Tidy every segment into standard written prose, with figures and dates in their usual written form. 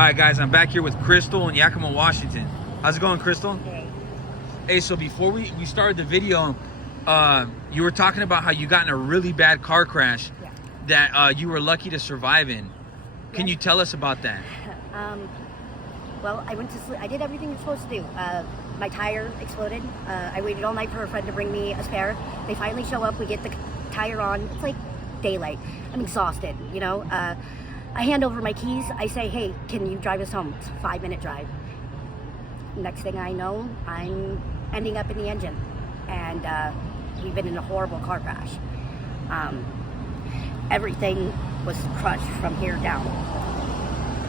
right, guys, I'm back here with Crystal in Yakima, Washington. How's it going, Crystal? Hey. Hey, so before we started the video, you were talking about how you got in a really bad car crash that you were lucky to survive in. Can you tell us about that? Well, I went to sleep. I did everything you're supposed to do. My tire exploded. I waited all night for a friend to bring me a spare. They finally show up. We get the tire on. It's like daylight. I'm exhausted, you know. I hand over my keys. I say, hey, can you drive us home? It's a 5-minute drive. Next thing I know, I'm ending up in the engine. And we've been in a horrible car crash. Everything was crushed from here down.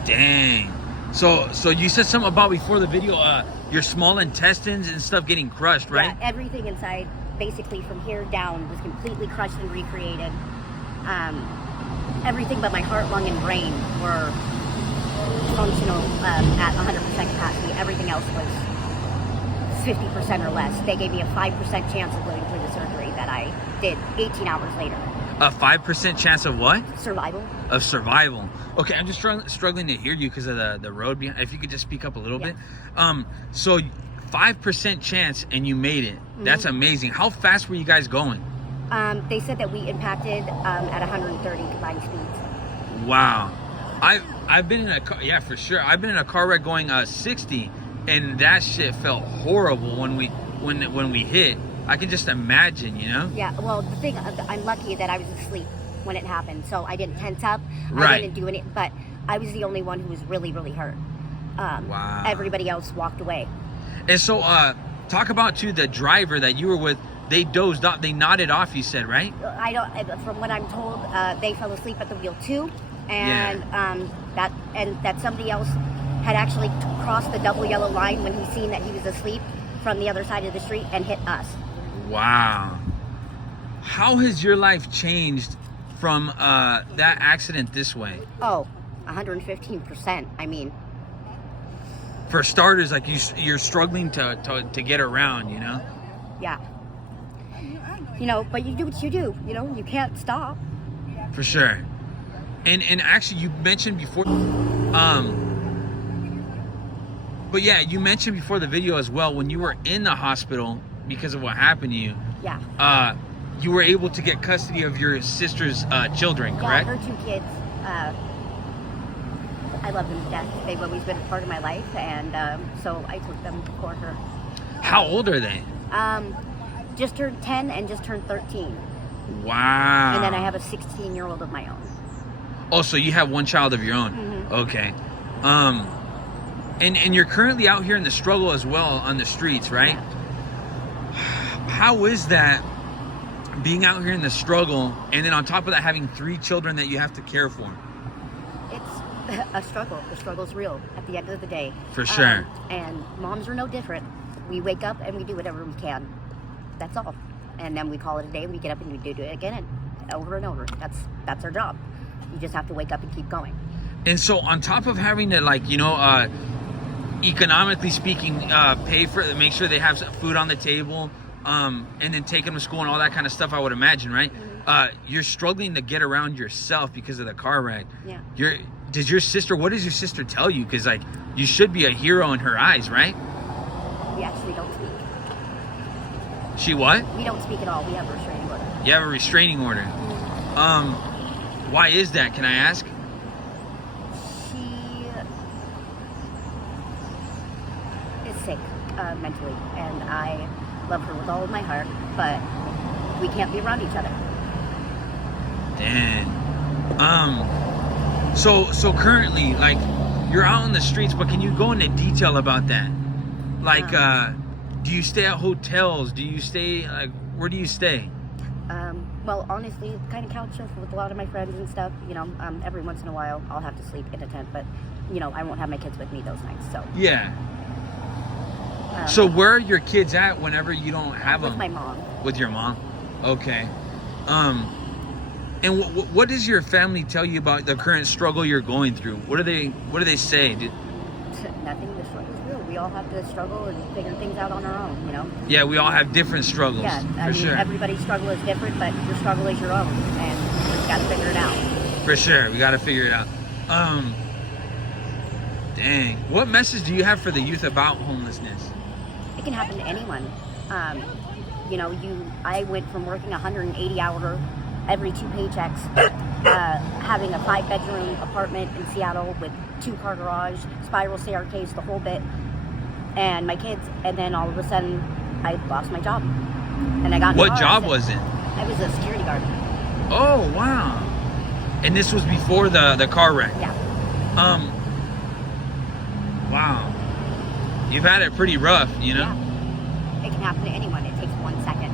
Dang. So you said something about before the video, your small intestines and stuff getting crushed, right? Yeah, everything inside, basically from here down, was completely crushed and recreated. Everything but my heart, lung, and brain were functional at 100% capacity. Everything else was 50% or less. They gave me a 5% chance of living through the surgery that I did 18 hours later. A 5% chance of what? Survival. Of survival. Okay, I'm just struggling to hear you because of the road behind. If you could just speak up a little bit. So 5% chance and you made it. That's amazing. How fast were you guys going? They said that we impacted at 130 combined speeds. Wow. I've been in a car, yeah, for sure. I've been in a car wreck going 60, and that shit felt horrible when we hit. I can just imagine, you know? Yeah, well, the thing, I'm lucky that I was asleep when it happened, so I didn't tense up. Right. I didn't do any, but I was the only one who was really, really hurt. Wow. Everybody else walked away. And so, talk about, too, the driver that you were with. They dozed off, they nodded off, you said, right? From what I'm told, they fell asleep at the wheel too, and that somebody else had actually crossed the double yellow line when he seen that he was asleep from the other side of the street and hit us. Wow. How has your life changed from that accident this way? Oh, 115%. I mean, for starters, like you're struggling to get around, you know? Yeah. You know, but you do what you do. You know, you can't stop. For sure. And actually, you mentioned before, but yeah, you mentioned before the video as well, when you were in the hospital because of what happened to you. Yeah. You were able to get custody of your sister's children, correct? Yeah, her 2 kids. I love them to death. They've always been a part of my life, and so I took them for her. How old are they? Just turned 10 and just turned 13. Wow. And then I have a 16-year-old of my own. Oh, so you have one child of your own. Mm-hmm. Okay. And you're currently out here in the struggle as well on the streets, right? Yeah. How is that, being out here in the struggle, and then on top of that having 3 children that you have to care for? It's a struggle. The struggle's real at the end of the day. For sure. And moms are no different. We wake up and we do whatever we can. That's all. And then we call it a day and we get up and we do it again and over and over. That's our job. You just have to wake up and keep going. And so on top of having to, like, you know, economically speaking, pay for, make sure they have food on the table, and then take them to school and all that kind of stuff, I would imagine, right? Mm-hmm. You're struggling to get around yourself because of the car wreck. Yeah. What does your sister tell you? Because, like, you should be a hero in her eyes, right? We actually don't speak. She what? We don't speak at all. We have a restraining order. You have a restraining order. Mm-hmm. Why is that? Can I ask? She is sick mentally, and I love her with all of my heart, but we can't be around each other. Dang. So currently, like, you're out on the streets, but can you go into detail about that? Like, do you stay at hotels? Do you stay, like, where do you stay? Well, honestly, kind of couch surf with a lot of my friends and stuff. You know, every once in a while, I'll have to sleep in a tent, but, you know, I won't have my kids with me those nights, so. Yeah. So where are your kids at whenever you don't have them? With my mom. With your mom? Okay. And what does your family tell you about the current struggle you're going through? What do they say? Nothing. The struggle's real. We all have to struggle and figure things out on our own, you know? Yeah, we all have different struggles. Yeah, I mean, sure. Everybody's struggle is different, but your struggle is your own, and you got to figure it out. For sure, we got to figure it out. Dang. What message do you have for the youth about homelessness? It can happen to anyone. You know, I went from working 180 hour every 2 paychecks, having a 5-bedroom apartment in Seattle with 2-car garage, spiral staircase, the whole bit, and my kids, and then all of a sudden I lost my job. And I got What job was it? I was a security guard. Oh, wow. And this was before the car wreck? Yeah. Wow. You've had it pretty rough, you know? Yeah. It can happen to anyone. It takes 1 second.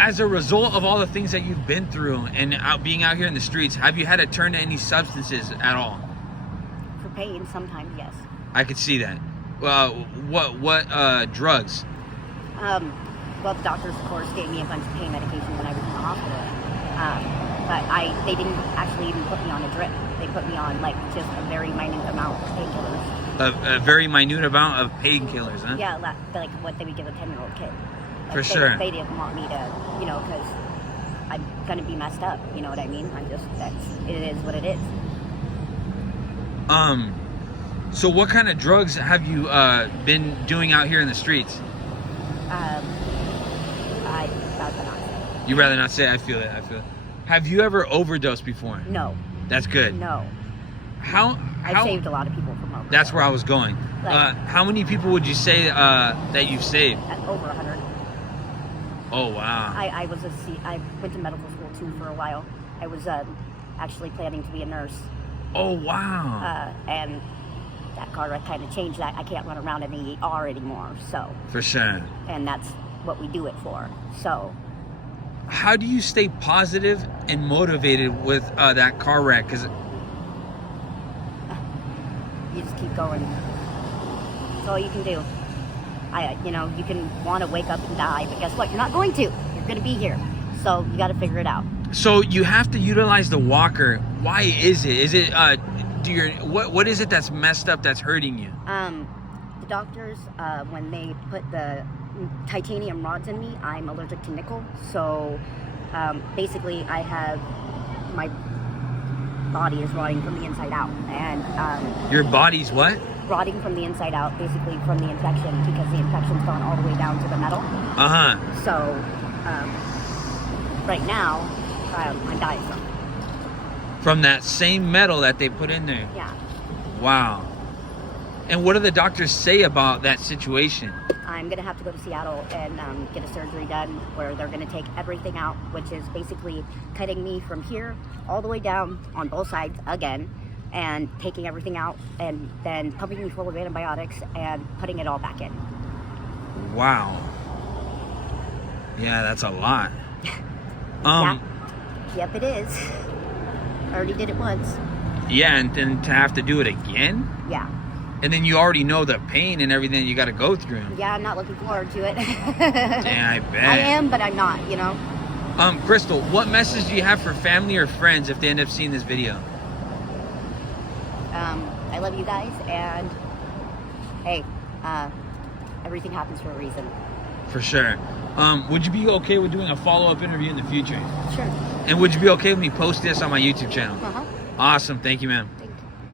As a result of all the things that you've been through and being out here in the streets, have you had to turn to any substances at all? For pain, sometimes, yes. I could see that. What drugs? Well, the doctors, of course, gave me a bunch of pain medication when I was in the hospital. But they didn't actually even put me on a drip. They put me on, like, just a very minute amount of painkillers. A very minute amount of painkillers, huh? Yeah, like what they would give a 10-year-old kid. Like, For sure. They didn't want me to, you know, because I'm going to be messed up. You know what I mean? It is what it is. So what kind of drugs have you been doing out here in the streets? I'd rather not say. You rather not say? I feel it. Have you ever overdosed before? No. That's good. No. How I've saved a lot of people from overdose. That's where I was going. Like- How many people would you say that you've saved? Over 100. Oh, wow. I went to medical school too for a while. I was actually planning to be a nurse. Oh, wow. And that car wreck kind of changed that. I can't run around in the ER anymore. So. For sure. And that's what we do it for. So. How do you stay positive and motivated with that car wreck? Because you just keep going. That's all you can do. You can want to wake up and die, but guess what? You're not going to. You're going to be here. So you got to figure it out. So you have to utilize the walker. Why is it? Is it what is it that's messed up that's hurting you? The doctors, when they put the titanium rods in me, I'm allergic to nickel. So basically, my body is rotting from the inside out, and Your body's what? Rotting from the inside out, basically from the infection, because the infection's gone all the way down to the metal. So right now, I'm dying from that same metal that they put in there. Yeah. Wow. And what do the doctors say about that situation? I'm gonna have to go to Seattle and get a surgery done where they're gonna take everything out, which is basically cutting me from here all the way down on both sides again, and taking everything out and then pumping me full of antibiotics and putting it all back in. Wow. Yeah, that's a lot. Yeah. Yep, it is. I already did it once. Yeah, and then to have to do it again? Yeah. And then you already know the pain and everything you got to go through. Yeah, I'm not looking forward to it. Yeah, I bet. I am, but I'm not, you know? Crystal, what message do you have for family or friends if they end up seeing this video? I love you guys, and hey, everything happens for a reason. For sure. Would you be okay with doing a follow-up interview in the future? Sure. And would you be okay with me posting this on my YouTube channel? Uh-huh. Awesome. Thank you, ma'am.